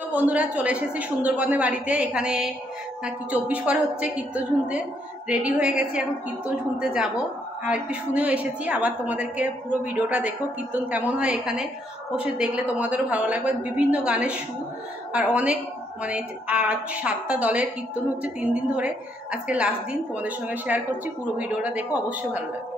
তো বন্ধুরা চলে এসেছি সুন্দরবনের বাড়িতে। এখানে নাকি 24 পরে হচ্ছে কীর্তন শুনতে। রেডি হয়ে গেছি, এখন কীর্তন শুনতে যাব। আর একটু শুনেও এসেছি। আবার তোমাদেরকে পুরো ভিডিওটা দেখো, কীর্তন কেমন হয় এখানে বসে দেখলে তোমাদেরও ভালো লাগবে। বিভিন্ন গানের সুর আর অনেক মানে 7টা দলের কীর্তন হচ্ছে 3 দিন ধরে। আজকে লাস্ট দিন, তোমাদের সঙ্গে শেয়ার করছি। পুরো ভিডিওটা দেখো, অবশ্যই ভালো লাগবে।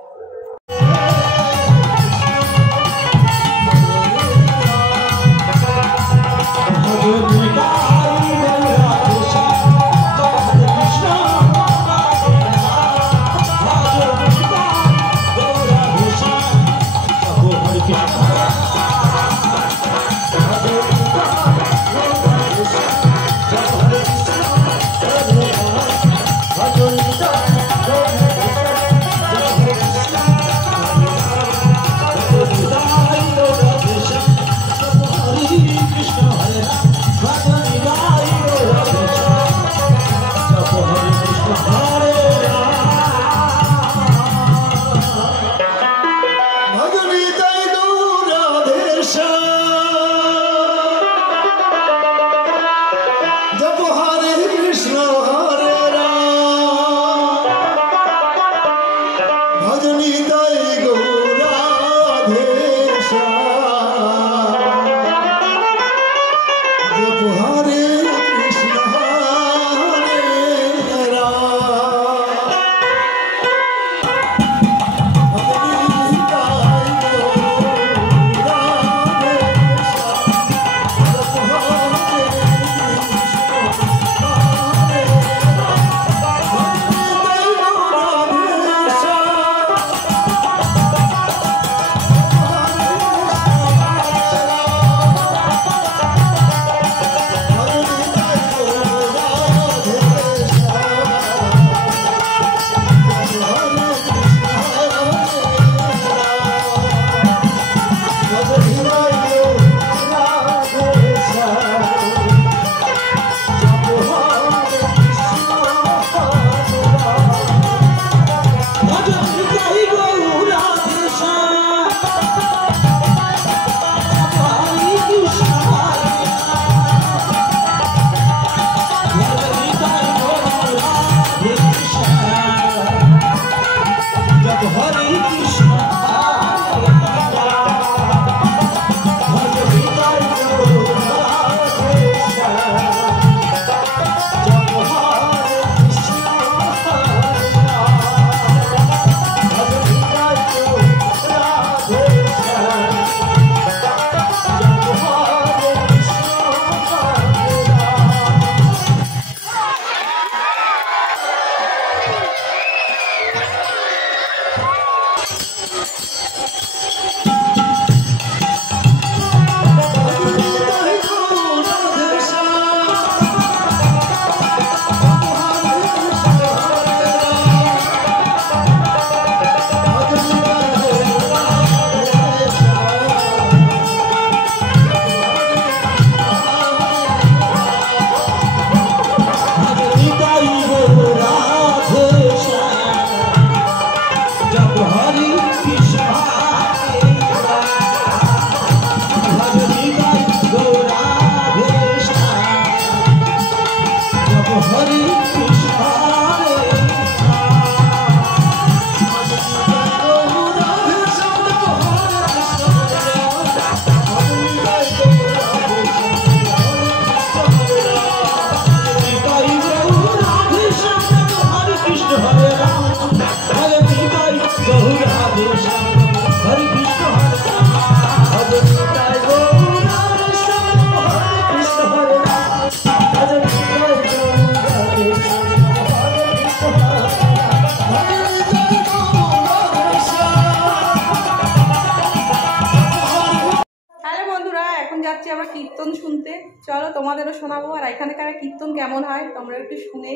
যাচ্ছি আমরা কীর্তন শুনতে। চলো তোমাদেরও শোনাবো, আর এখানকার কীর্তন কেমন হয় তোমরা একটু শুনে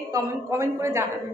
কমেন্ট করে জানাবে।